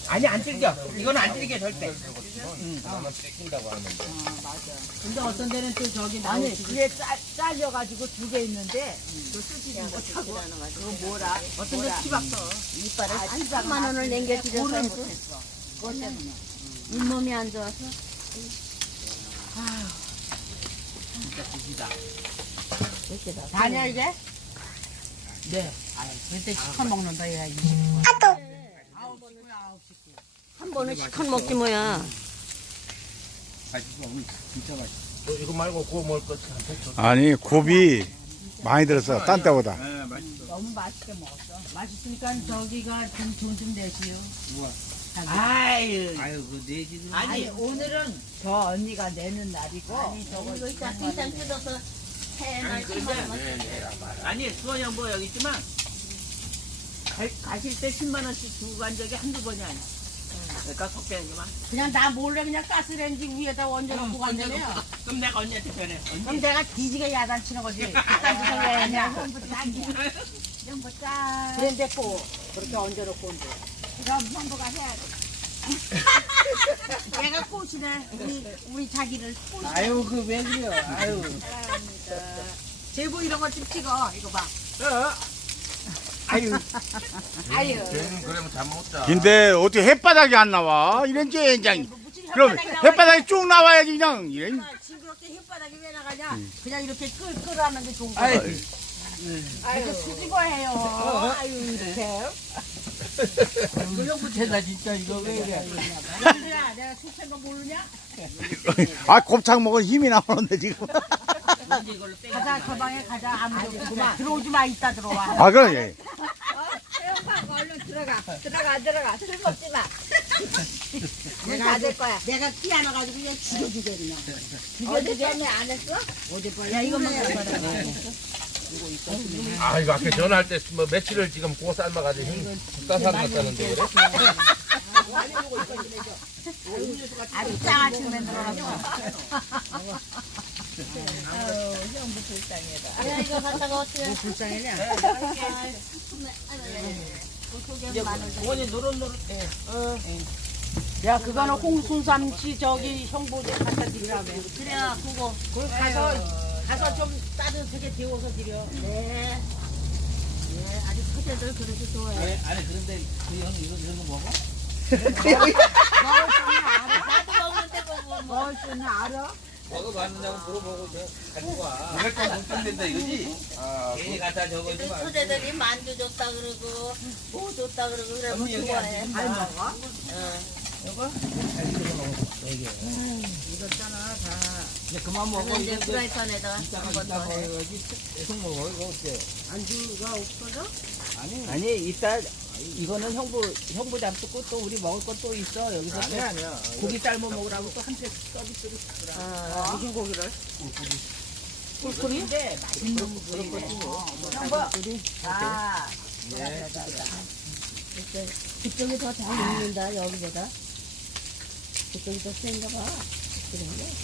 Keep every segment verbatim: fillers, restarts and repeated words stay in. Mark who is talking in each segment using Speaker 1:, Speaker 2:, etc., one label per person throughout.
Speaker 1: 아니 안 질겨. 이거는 안 질겨 절대.
Speaker 2: 응. 나만 뺏긴다고 하는데.
Speaker 3: 아, 맞아.
Speaker 1: 근데 어떤 데는 또 저기
Speaker 3: 아니,
Speaker 1: 나오지.
Speaker 3: 그게 짜, 잘려가지고 두 개 있는데, 그 쓰지도 못하고, 그거 뭐라,
Speaker 1: 어떤 데
Speaker 3: 뭐라.
Speaker 1: 티박서.
Speaker 4: 이빨을
Speaker 3: 아,
Speaker 4: 삼만 원을 남겨드려서
Speaker 3: 고를
Speaker 4: 해도
Speaker 3: 못했어. 그것 때문에.
Speaker 4: 잇몸이 안 좋아서.
Speaker 1: 진짜 드시다.
Speaker 4: 이렇게 다.
Speaker 3: 다냐, 이게?
Speaker 1: 네. 아유, 그때 시커 먹는다 얘. 이십
Speaker 3: 아홉 식구야, 아홉 식구.
Speaker 4: 한 번은 시컷 먹지 뭐야.
Speaker 2: 맛있어. 진짜 맛있어. 이거 말고 구워 먹을 것 같아.
Speaker 5: 아니 곱이 많이 들었어 딴 때보다.
Speaker 2: 네, 맛있어.
Speaker 3: 너무 맛있게 먹었어.
Speaker 1: 맛있으니까 저기가 돈 좀 내시오.
Speaker 2: 누가?
Speaker 1: 아유.
Speaker 2: 아유, 그 내지는.
Speaker 3: 아니, 오늘은 저 언니가 내는 날이고,
Speaker 4: 아니, 저거 이거 있다. 생상 뜯어서 해날 천만 원.
Speaker 1: 아니 수원이 형 뭐 여기 있지만 가, 가실 때 십만 원씩 주고 간 적이 한두 번이 아니야. 그러니까 속배는구만.
Speaker 3: 그냥 나 몰래 그냥 가스레인지 위에다 얹어놓고 간다며.
Speaker 1: 그럼 내가 언니한테 변해.
Speaker 3: 그럼 내가 뒤지게 야단치는 거지. 일단 무슨 왜 했냐. 형부 짠. 그런데 또 그렇게 얹어놓고 온대. 그럼 형부가 해야 돼. 얘가 꽃이네. 우리, 우리 자기를 꽃이네.
Speaker 1: 아유 그 왜 그래요? 아유.
Speaker 3: 제보 이런 거 좀 찍어. 이거 봐.
Speaker 1: 아유.
Speaker 3: 아유.
Speaker 2: 쟤는 그러면 잠 못 자.
Speaker 5: 근데 어떻게 햇바닥이 안 나와? 이런 젠장. 그럼 햇바닥이 쭉 나와야지 그냥. 이런.
Speaker 3: 징그럽게 혓바닥이 왜 나가냐? 그냥 이렇게 끌, 끌하는 게 좋은
Speaker 1: 아유.
Speaker 3: 거야. 이렇게 수줍어해요. 아유, 이렇게.
Speaker 1: 그형부 제다 진짜 이거 왜 이래?
Speaker 3: 형들아, 내가 숙제인 거 모르냐?
Speaker 5: 아 곱창 먹은 힘이 나오는데 지금.
Speaker 1: 언제 이걸로 떼?
Speaker 3: 가자, 저 방에 가자. 아무도 그만. 들어오지 마, 이따 들어와.
Speaker 5: 아 그래.
Speaker 4: 태영방 얼른 들어가. 들어가, 들어가. 술 먹지 마. 문
Speaker 3: 내가
Speaker 4: 닫을 거야.
Speaker 3: 내가 키 하나 가지고 그냥 죽여주겠냐.
Speaker 4: 어제 안 했어?
Speaker 3: 야, 이것만 가져라.
Speaker 2: 아, 이거 아까 전화할 때 뭐 며칠을 지금 구워 삶아가지고 형 국다산 갔다는데 그래?
Speaker 3: 아주 짱아치 만들어놨어.
Speaker 4: 야, 이거 갖다가 어떻게.
Speaker 3: 불쌍해냐?
Speaker 1: 원이 노릇노릇해.
Speaker 3: 야, 그거는 홍순삼씨 저기 형부에 갖다 드리라며.
Speaker 4: 그래야, 그거.
Speaker 3: 그걸 가서, 가서 좀 따뜻하게 데워서 드려.
Speaker 4: 네. 예, 아주 처제들 그렇게 좋아해.
Speaker 1: 네, 아니 그런데 그 형 이거 이런 거 먹어?
Speaker 4: 나도 먹는데 뭐, 뭐.
Speaker 3: 먹을 수 있는 알아?
Speaker 1: 먹어봤느냐고 물어보고 저 가지고 와. 이럴 건 걱정된다 이거지?
Speaker 2: 아,
Speaker 1: 괜히 갖다 적어지
Speaker 4: 그
Speaker 1: 마.
Speaker 4: 처제들이 만두 줬다 그러고, 뭐 줬다 그러고, 그러면
Speaker 1: 언니 여기
Speaker 4: 좋아해.
Speaker 1: 앉으면
Speaker 3: 잘 먹어?
Speaker 1: 여보?
Speaker 3: 익었잖아, 다.
Speaker 1: 이제 그만 먹어.
Speaker 4: 그러면 이제
Speaker 1: 이거
Speaker 4: 프라이팬에다가
Speaker 1: 이따가
Speaker 4: 한 번
Speaker 1: 이따
Speaker 4: 더 해.
Speaker 1: 먹어야지. 계속 먹어. 이거 어때?
Speaker 3: 안주가 없어져?
Speaker 1: 아니 아니 이따 이거는 형부 형부 잡수고 또 우리 먹을 것 또 있어. 여기서
Speaker 2: 아니
Speaker 1: 또
Speaker 2: 아니야.
Speaker 1: 고기 삶아 먹으라고 또 한팩 서비스를 주더라.
Speaker 3: 아, 무슨 고기를?
Speaker 1: 꿀꿀인데 맛있는 고기래.
Speaker 3: 형부. 아,
Speaker 1: 네.
Speaker 4: 그쪽이 더 잘 익는다, 여기보다. 그쪽이 더 센가 봐. 그런 게.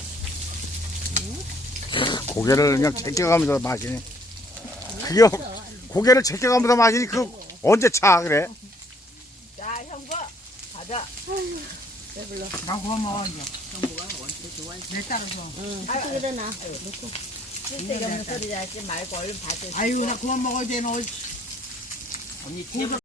Speaker 5: 고개를 그냥 제껴가면서 마시네. 그게 고개를 제껴가면서 마시니 그 언제 차 그래?
Speaker 3: 자, 형부. 가자.
Speaker 4: 배불러.
Speaker 3: 나 그거 먹어, 이제. 형부가 원체 좋아해. 내 따라서.
Speaker 4: 응, 그쪽에다 놔. 놓고. 쓸데없는 소리 하지 말고 얼른 받을.
Speaker 3: 아유, 나 그만 먹어야 돼, 너.
Speaker 1: 언니